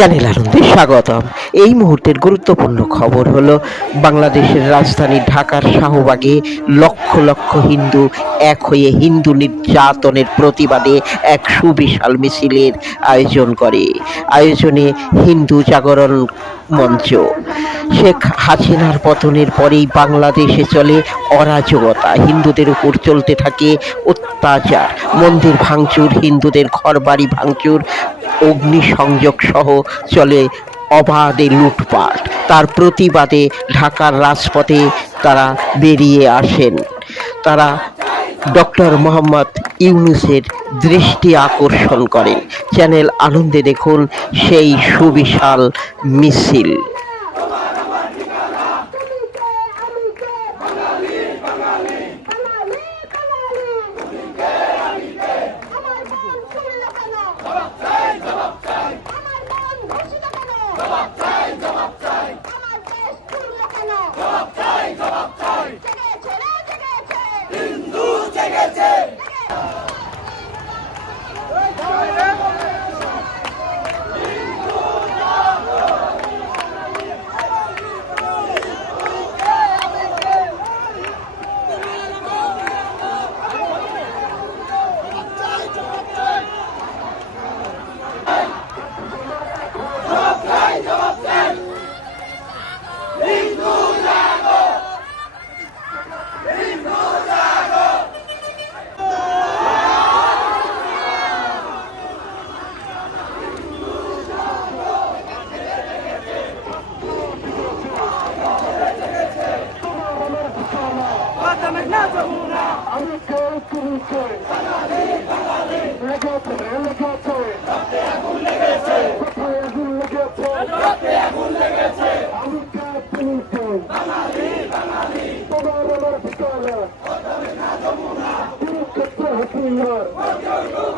Channel আনন্দে স্বাগতম। এই মুহূর্তের গুরুত্বপূর্ণ খবর হলো, বাংলাদেশের রাজধানী ঢাকার শাহবাগে লক্ষ লক্ষ হিন্দু এক হয়ে হিন্দু নির্যাতনের প্রতিবাদে এক সুবিশাল মিছিলের আয়োজন করে। আয়োজনে হিন্দু জাগরণ মঞ্চ। শেখ হাসিনার পতনের পরেই বাংলাদেশে চলে অরাজকতা। হিন্দুদের উপর চলতে থাকে অত্যাচার। মন্দির ভাঙচুর, হিন্দুদের ঘরবাড়ি ভাঙচুর অগ্নিসংযোগ সহ চলে অবাধে লুটপাট। তার প্রতিবাদে ঢাকার রাজপথে তারা বেরিয়ে আসেন। তারা ডক্টর মোহাম্মদ ইউনুসের দৃষ্টি আকর্ষণ করেন। চ্যানেল আনন্দে দেখুন সেই সুবিশাল মিছিল হিন্দু জেগেছে Action, action! Direct action! Action, action! হিন্দুদের অ্যাকশন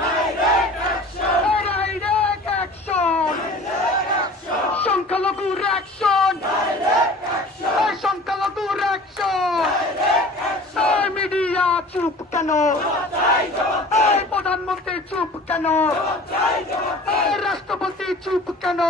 ডাইরেক্ট অ্যাকশন সংখ্যালঘুর অ্যাকশন সংখ্যালঘুর অ্যাকশন মিডিয়া চুপ কেন? প্রধানমন্ত্রী চুপ কেন? রাষ্ট্রপতি চুপ কেন?